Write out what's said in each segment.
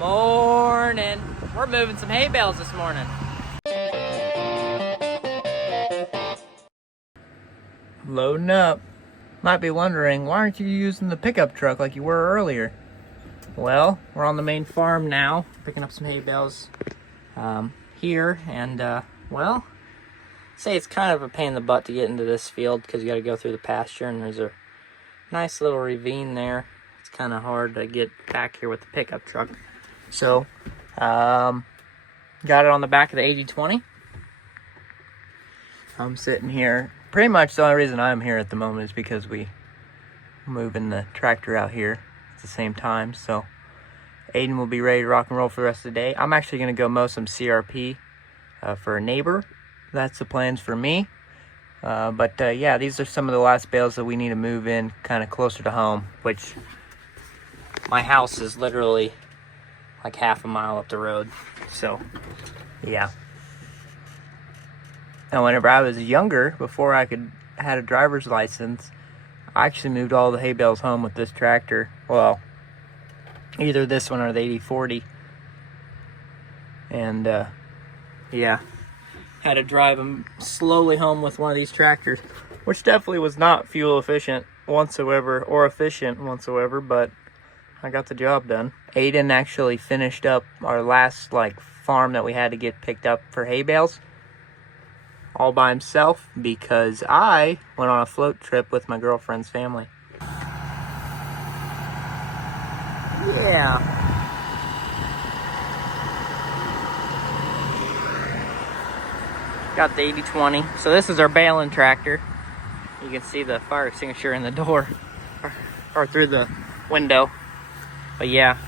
Morning. We're moving some hay bales this morning. Loading up. Might be wondering, why aren't you using the pickup truck like you were earlier? Well, we're on the main farm now, picking up some hay bales here, and well, say it's kind of a pain in the butt to get into this field because you got to go through the pasture, and there's a nice little ravine there. It's kind of hard to get back here with the pickup truck. So, got it on the back of the 80-20. I'm sitting here. Pretty much the only reason I'm here at the moment is because we're moving the tractor out here at the same time. So Aden will be ready to rock and roll for the rest of the day. I'm actually going to go mow some CRP for a neighbor. That's the plans for me. But yeah, these are some of the last bales that we need to move in kind of closer to home, which my house is literally like half a mile up the road. So yeah. Now, whenever I was younger, before I had a driver's license, I actually moved all the hay bales home with this tractor. Well, either this one or the 80-40. And, yeah, had to drive them slowly home with one of these tractors, which definitely was not fuel efficient whatsoever, or efficient whatsoever, but I got the job done. Aden actually finished up our last, farm that we had to get picked up for hay bales all by himself because I went on a float trip with my girlfriend's family. Yeah. Got the 80-20. So this is our baling tractor. You can see the fire extinguisher in the door or through the window. But yeah,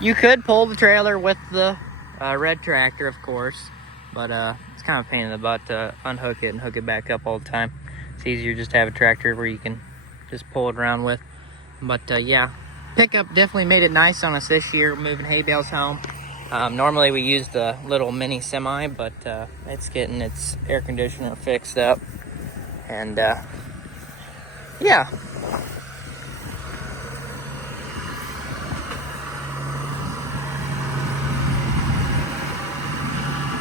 you could pull the trailer with the red tractor, of course, but it's kind of a pain in the butt to unhook it and hook it back up all the time. It's easier just to have a tractor where you can just pull it around with. But yeah, pickup definitely made it nice on us this year, moving hay bales home. Normally we use the little mini semi, but it's getting its air conditioner fixed up. And yeah.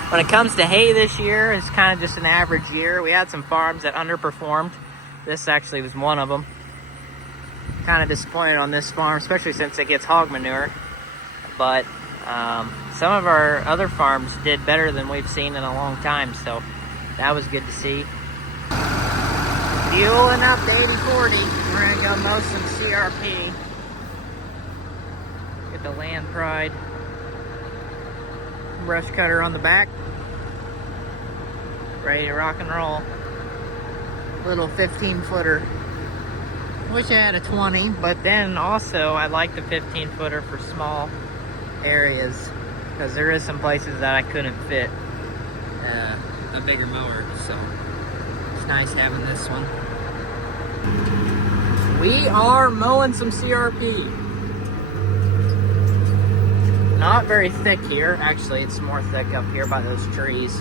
When it comes to hay this year, it's kind of just an average year. We had some farms that underperformed. This actually was one of them. Kind of disappointed on this farm, especially since it gets hog manure. But some of our other farms did better than we've seen in a long time, so that was good to see. Fueling up the 80-40. We're gonna go mow some CRP. Get the Land Pride brush cutter on the back, ready to rock and roll. Little 15-footer. Wish I had a 20, but then also I like the 15-footer for small areas because there is some places that I couldn't fit a bigger mower, so it's nice having this one. We are mowing some CRP. Not very thick here. Actually, it's more thick up here by those trees.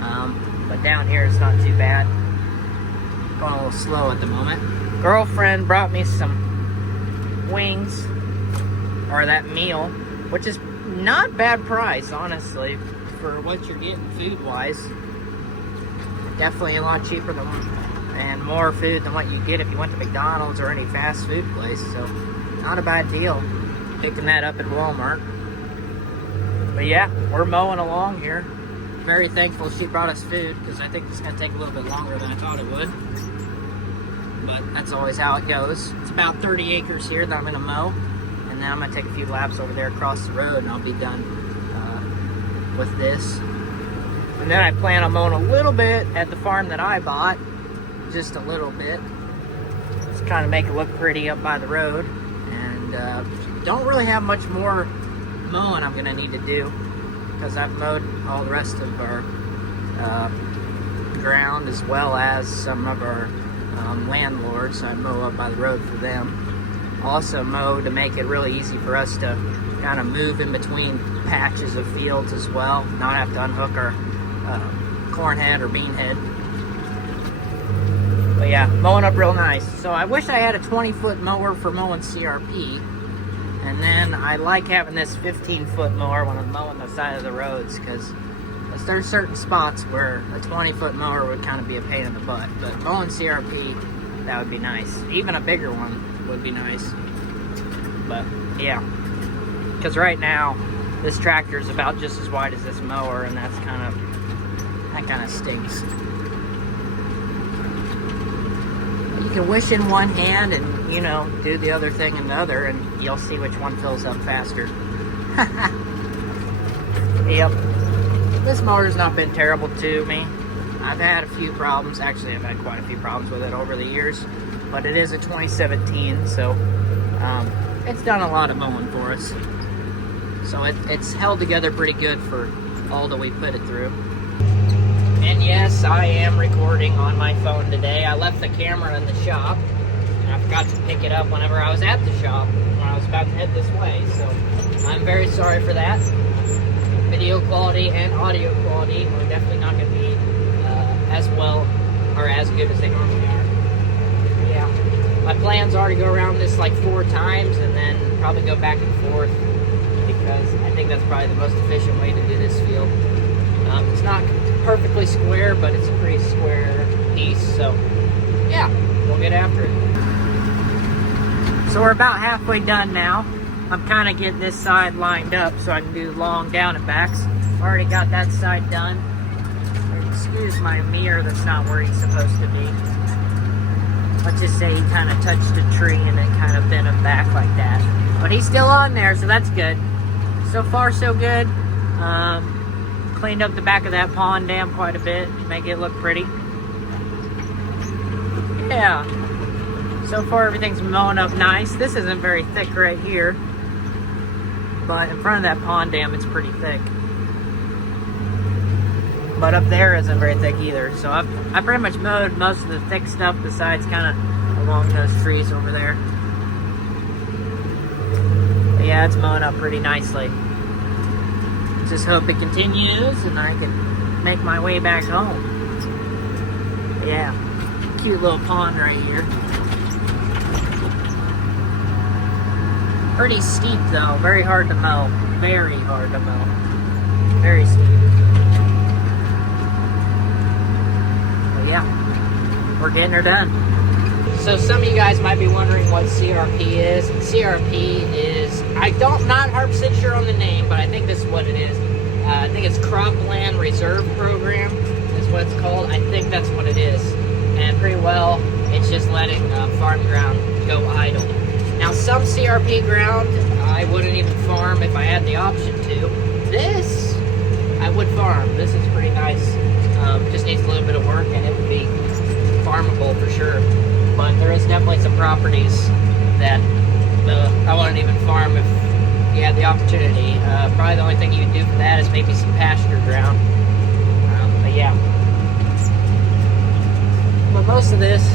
But down here it's not too bad. Going a little slow at the moment. Girlfriend brought me some wings, or that meal, which is not bad price, honestly, for what you're getting food-wise. Definitely a lot cheaper than and more food than what you get if you went to McDonald's or any fast food place. So, not a bad deal. Picking that up at Walmart. But yeah, we're mowing along here. Very thankful she brought us food because I think it's going to take a little bit longer than I thought it would. But that's always how it goes. It's about 30 acres here that I'm going to mow. And then I'm going to take a few laps over there across the road and I'll be done with this. And then I plan on mowing a little bit at the farm that I bought. Just a little bit. Just trying to make it look pretty up by the road. And don't really have much more mowing I'm gonna need to do because I've mowed all the rest of our ground as well as some of our landlords. I mow up by the road for them. Also mow to make it really easy for us to kind of move in between patches of fields as well, not have to unhook our corn head or bean head. But yeah, mowing up real nice. So I wish I had a 20-foot mower for mowing CRP. And then I like having this 15-foot mower when I'm mowing the side of the roads, because there's certain spots where a 20-foot mower would kind of be a pain in the butt. But mowing CRP, that would be nice. Even a bigger one would be nice. But yeah, because right now this tractor is about just as wide as this mower, and that kind of stinks. You can wish in one hand and, you know, do the other thing in the other, and you'll see which one fills up faster. Yep. This motor's not been terrible to me. I've had a few problems. Actually, I've had quite a few problems with it over the years. But it is a 2017, so it's done a lot of mowing for us. So it's held together pretty good for all that we put it through. And yes, I am recording on my phone today. I left the camera in the shop, and I forgot to pick it up whenever I was at the shop, when I was about to head this way. So I'm very sorry for that. Video quality and audio quality are definitely not going to be as well or as good as they normally are. Yeah, my plans are to go around this like 4 times and then probably go back and forth, because I think that's probably the most efficient way to do this field. It's not perfectly square, but it's a pretty square piece, so yeah, we'll get after it. So we're about halfway done now. I'm kind of getting this side lined up so I can do long down and backs. Already got that side done. Excuse my mirror that's not where he's supposed to be. Let's just say he kind of touched a tree and then kind of bent him back like that. But he's still on there, so that's good. So far, so good. Cleaned up the back of that pond dam quite a bit, make it look pretty. Yeah. So far, everything's mowing up nice. This isn't very thick right here, but in front of that pond dam, it's pretty thick. But up there isn't very thick either. So I pretty much mowed most of the thick stuff besides kind of along those trees over there. But yeah, it's mowing up pretty nicely. Just hope it continues and I can make my way back home. Yeah, cute little pond right here. Pretty steep though, very hard to mow. Very hard to mow. Very steep. But yeah, we're getting her done. So some of you guys might be wondering what CRP is. CRP is, I'm not 100% sure on the name, but I think this is what it is. I think it's Cropland Reserve Program is what it's called. I think that's what it is. And pretty well, it's just letting farm ground go idle. Now some CRP ground, I wouldn't even farm if I had the option to. This, I would farm. This is pretty nice. Just needs a little bit of work and it would be farmable for sure. But there is definitely some properties that I wouldn't even farm if you had the opportunity. Probably the only thing you could do for that is maybe some pasture ground. But yeah. But most of this,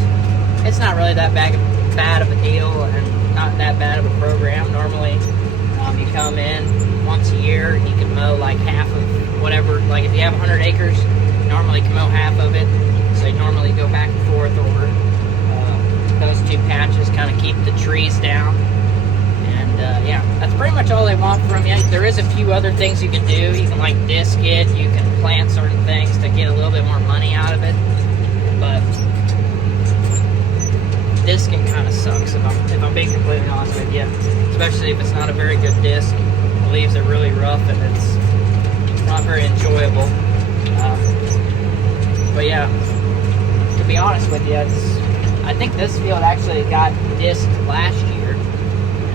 it's not really that bad of a deal and not that bad of a program. Normally, you come in once a year, you can mow like half of whatever. Like if you have 100 acres, you normally can mow half of it. So you normally go back and forth over those 2 patches, kind of keep the trees down. And yeah, that's pretty much all they want from you. There is a few other things you can do. You can like disc it, you can plant certain things to get a little bit more money out of it. But discing kind of sucks if I'm being completely honest with you. Especially if it's not a very good disc. The leaves are really rough and it's not very enjoyable. But yeah, to be honest with you, I think this field actually got disced last year.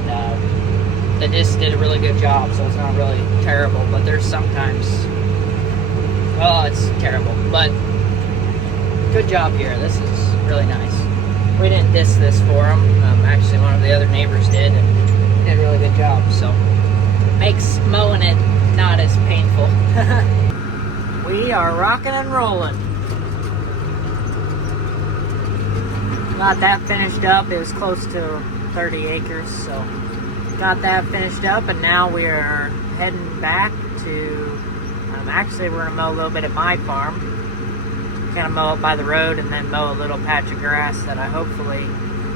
And the disc did a really good job, so it's not really terrible. But there's sometimes, well, it's terrible. But good job here. This is really nice. We didn't disc this for them. Actually, one of the other neighbors did, and did a really good job. So makes mowing it not as painful. We are rocking and rolling. Got that finished up. It was close to 30 acres, so got that finished up, and now we are heading back to, actually we're going to mow a little bit at my farm. Kind of mow it by the road and then mow a little patch of grass that I hopefully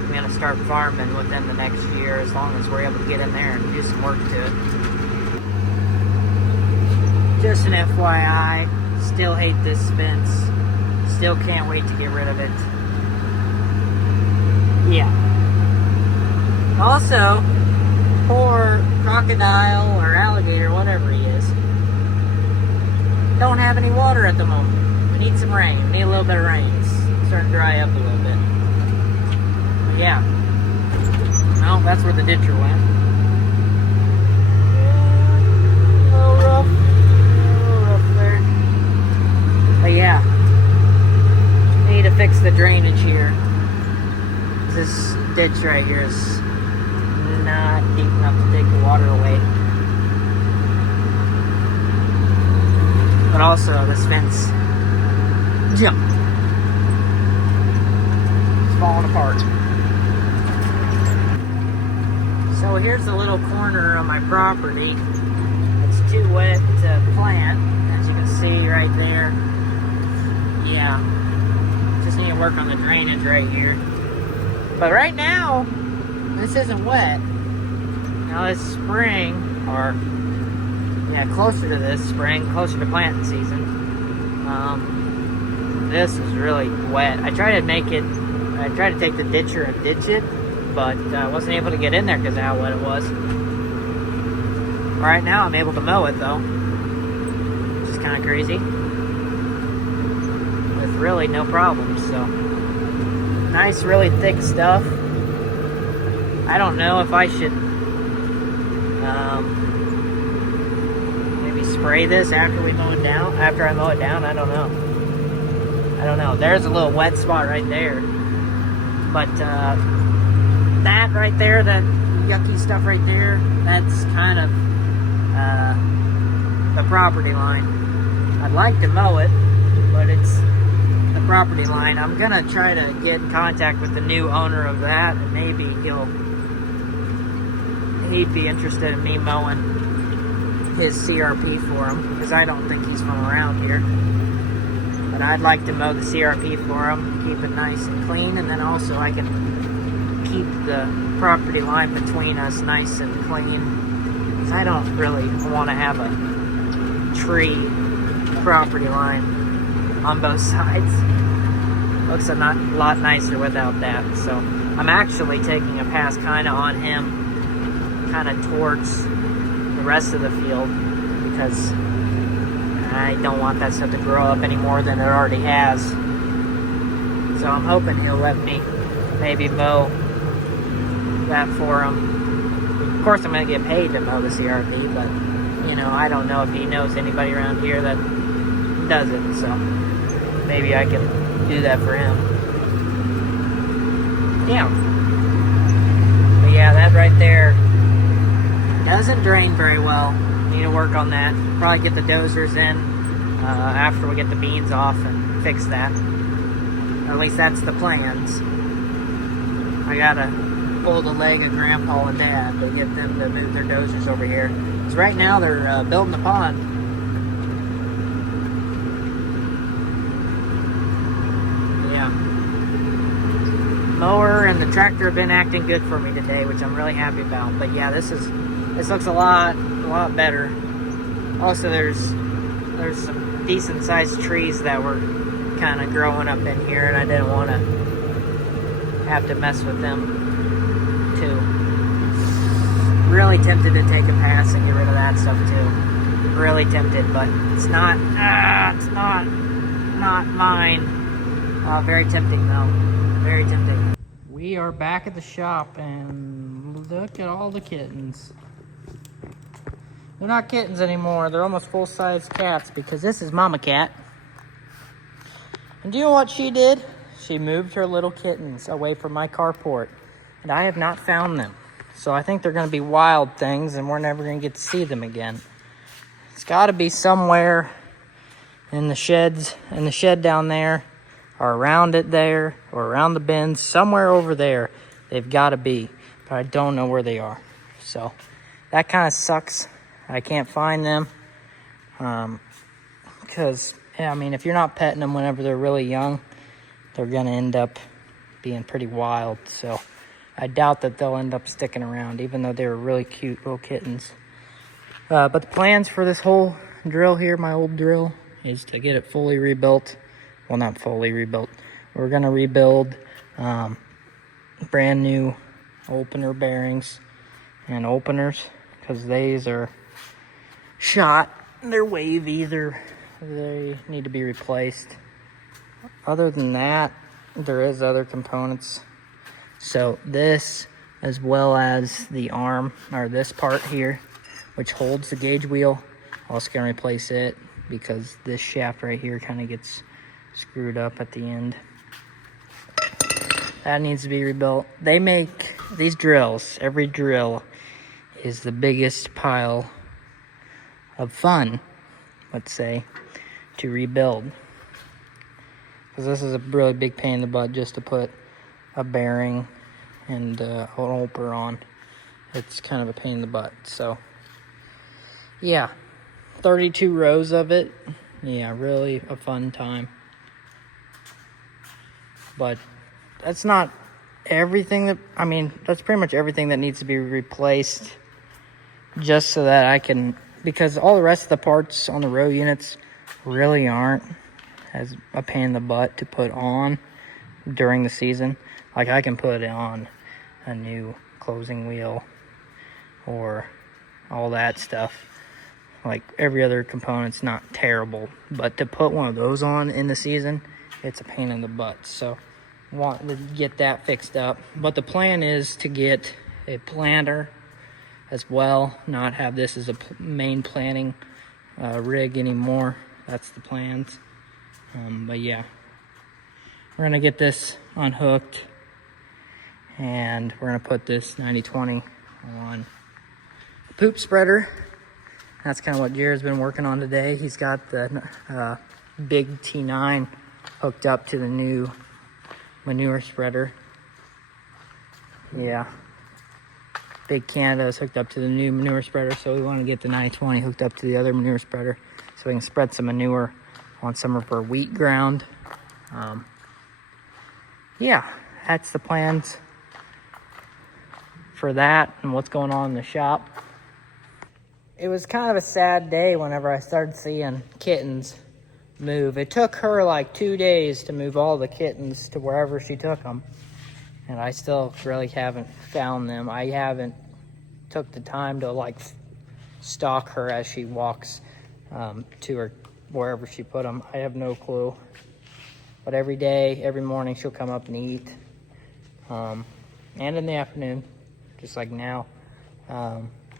I'm gonna start farming within the next year as long as we're able to get in there and do some work to it. Just an FYI, still hate this fence. Still can't wait to get rid of it. Yeah. Also, poor crocodile or alligator, whatever he is, don't have any water at the moment. We need some rain. We need a little bit of rain. It's starting to dry up a little bit. But yeah. Well, that's where the ditcher went. Yeah, a little rough. A little rough there. But yeah. Need to fix the drainage here. This ditch right here is not deep enough to take the water away. But also, this fence jumped. It's falling apart. So here's a little corner of my property. It's too wet to plant, as you can see right there. Yeah, just need to work on the drainage right here. But right now, this isn't wet. Now this spring, or yeah, closer to this spring, closer to planting season, this is really wet. I tried to take the ditcher and ditch it, but I wasn't able to get in there because of how wet it was. Right now I'm able to mow it though, which is kind of crazy, with really no problems. So nice, really thick stuff. I don't know if I should maybe spray this after we mow it down. After I mow it down, I don't know. There's a little wet spot right there, but that right there, that yucky stuff right there, that's kind of the property line. I'd like to mow it, but it's the property line. I'm gonna try to get in contact with the new owner of that, and maybe he'd be interested in me mowing his CRP for him, because I don't think he's from around here. But I'd like to mow the CRP for him, keep it nice and clean, and then also I can keep the property line between us nice and clean, because I don't really want to have a tree property line on both sides. Looks a lot nicer without that. So I'm actually taking a pass kind of on him, kind of towards the rest of the field, because I don't want that stuff to grow up any more than it already has. So I'm hoping he'll let me maybe mow that for him. Of course, I'm going to get paid to mow the CRP, but you know, I don't know if he knows anybody around here that does it, so maybe I can do that for him. Yeah. But yeah, that right there doesn't drain very well. Need to work on that. Probably get the dozers in after we get the beans off and fix that. Or at least that's the plans. I gotta pull the leg of Grandpa and Dad to get them to move their dozers over here. Because right now they're building the pond. Yeah. Mower and the tractor have been acting good for me today, which I'm really happy about. But yeah, this looks a lot better. Also, there's some decent sized trees that were kind of growing up in here, and I didn't want to have to mess with them too. Really tempted to take a pass and get rid of that stuff too. Really tempted, but it's not mine. Very tempting though. Very tempting. We are back at the shop, and look at all the kittens. They're not kittens anymore. They're almost full-size cats, because this is Mama Cat. And do you know what she did? She moved her little kittens away from my carport, and I have not found them. So I think they're going to be wild things, and we're never going to get to see them again. It's got to be somewhere in the sheds, in the shed down there, or around it there, or around the bins, somewhere over there. They've got to be, but I don't know where they are. So that kind of sucks. I can't find them. Because, yeah, I mean, if you're not petting them whenever they're really young, they're going to end up being pretty wild. So I doubt that they'll end up sticking around, even though they were really cute little kittens. But the plans for this whole drill here, my old drill, is to get it fully rebuilt. Well, not fully rebuilt. We're going to rebuild brand new opener bearings and openers, because these are shot. They're wavy. They need to be replaced. Other than that, there is other components. So this, as well as the arm, or this part here, which holds the gauge wheel, also gonna replace it because this shaft right here kind of gets screwed up at the end. That needs to be rebuilt. They make these drills, every drill is the biggest pile of fun, let's say, to rebuild. Because this is a really big pain in the butt just to put a bearing and an opener on. It's kind of a pain in the butt. So, yeah, 32 rows of it. Yeah, really a fun time. But that's not everything that, I mean, that's pretty much everything that needs to be replaced, just so that I can, because all the rest of the parts on the row units really aren't as a pain in the butt to put on during the season. Like, I can put on a new closing wheel or all that stuff. Like, every other component's not terrible, but to put one of those on in the season, it's a pain in the butt. So want to get that fixed up. But the plan is to get a planter as well, not have this as a main planting rig anymore. That's the plans. But yeah, we're gonna get this unhooked, and we're gonna put this 90/20 on a poop spreader. That's kind of what Jared's been working on today. He's got the big T9 hooked up to the new manure spreader. Yeah, Big Canada is hooked up to the new manure spreader, so we want to get the 90/20 hooked up to the other manure spreader so we can spread some manure on some of our wheat ground. Yeah, that's the plans for that and what's going on in the shop. It was kind of a sad day whenever I started seeing kittens move. It took her like 2 days to move all the kittens to wherever she took them, and I still really haven't found them. I haven't took the time to like stalk her as she walks to her wherever she put them. I have no clue, but every day, every morning, she'll come up and eat, and in the afternoon, just like now,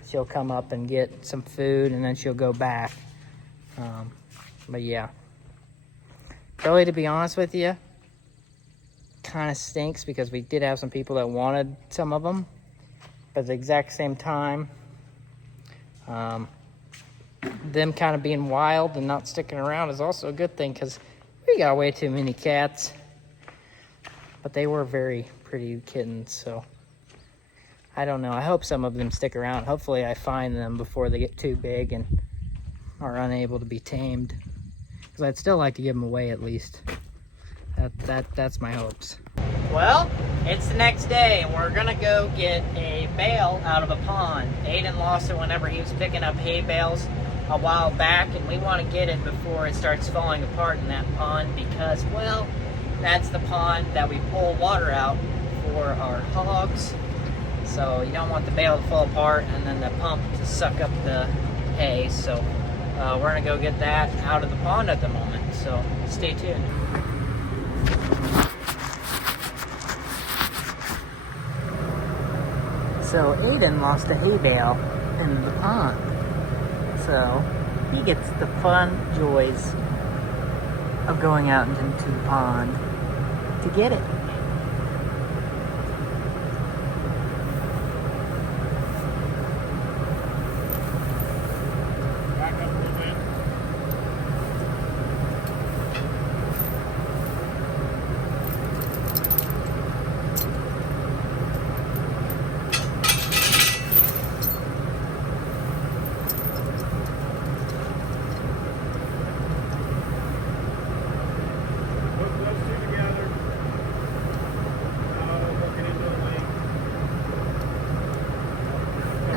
she'll come up and get some food, and then she'll go back. But yeah, really, to be honest with you, kind of stinks because we did have some people that wanted some of them, but at the exact same time, them kind of being wild and not sticking around is also a good thing, because we got way too many cats. But they were very pretty kittens, so I don't know. I hope some of them stick around. Hopefully I find them before they get too big and are unable to be tamed, because I'd still like to give them away at least. That's my hopes. Well, it's the next day, and we're gonna go get a bale out of a pond. Aden lost it whenever he was picking up hay bales a while back, and we want to get it before it starts falling apart in that pond, because, well, that's the pond that we pull water out for our hogs. So you don't want the bale to fall apart and then the pump to suck up the hay. So we're gonna go get that out of the pond at the moment, so stay tuned. So Aden lost a hay bale in the pond, so he gets the fun joys of going out into the pond to get it.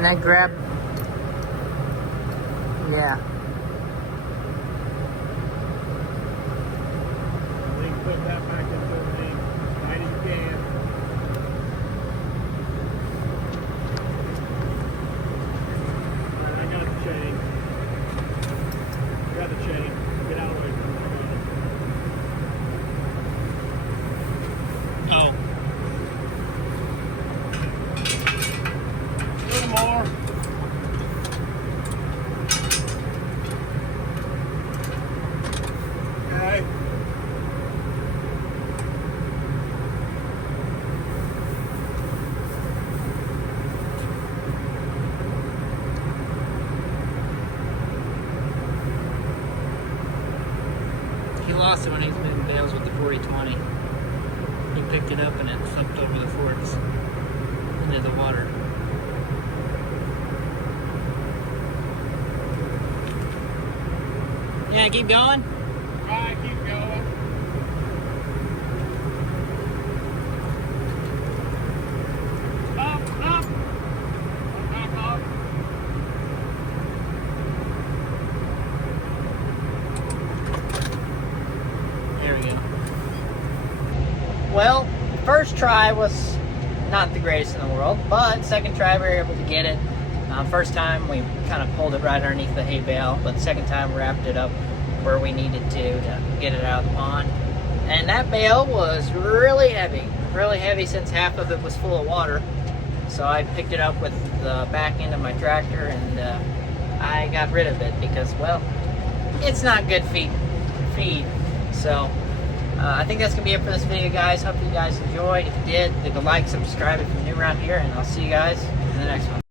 And then grab, yeah. We can put that back into the thing as tight as you can. Alright, I got the chain. Got the chain. Get out of the way. Oh. A little more. Okay. He lost it when he was moving bales with the 40-20. He picked it up and it flipped over the forks into the water. Yeah, keep going. Alright, keep going. Up, up. Back up. There we go. Well, first try was not the greatest in the world, but second try we were able to get it. First time we kind of pulled it right underneath the hay bale, but second time wrapped it up where we needed to get it out of the pond. And that bale was really heavy since half of it was full of water. So I picked it up with the back end of my tractor and I got rid of it because, well, it's not good feed. So I think that's going to be it for this video, guys. Hope you guys enjoyed. If you did, leave a like, subscribe if you're new around here, and I'll see you guys in the next one.